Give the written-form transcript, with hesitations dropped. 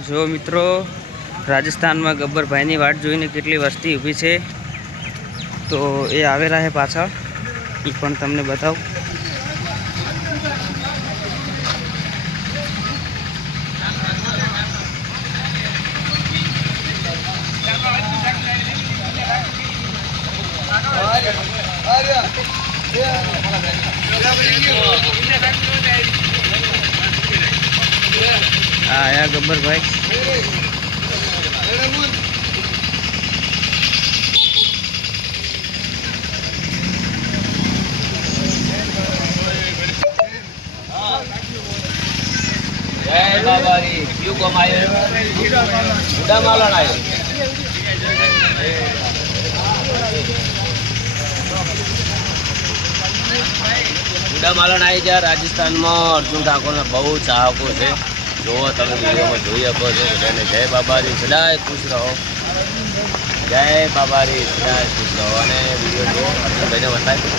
જો મિત્રો રાજસ્થાનમાં ગબ્બરભાઈની વાટ જોઈને કેટલી વસ્તી ઊભી છે, તો એ આવેલા છે પાછળ, એ પણ તમને બતાવું. આયા ગબ્બરભાઈ. જય બાબારી ક્યુ કમાયો ઉડા માલણ આવ્યો. ઉડા માલણ આવી ગયા રાજસ્થાનમાં. અર્જુન ઠાકોરના બહુ ચાહકો છે. જોવો તમે વિડીયોમાં જોઈ શકો છો. બધાને જય બાબારી, સદાય ખુશ રહો. જય બાબારી, સદાય ખુશ રહો. અને વિડીયો જુઓ, અર્જુનભાઈને બતાવી.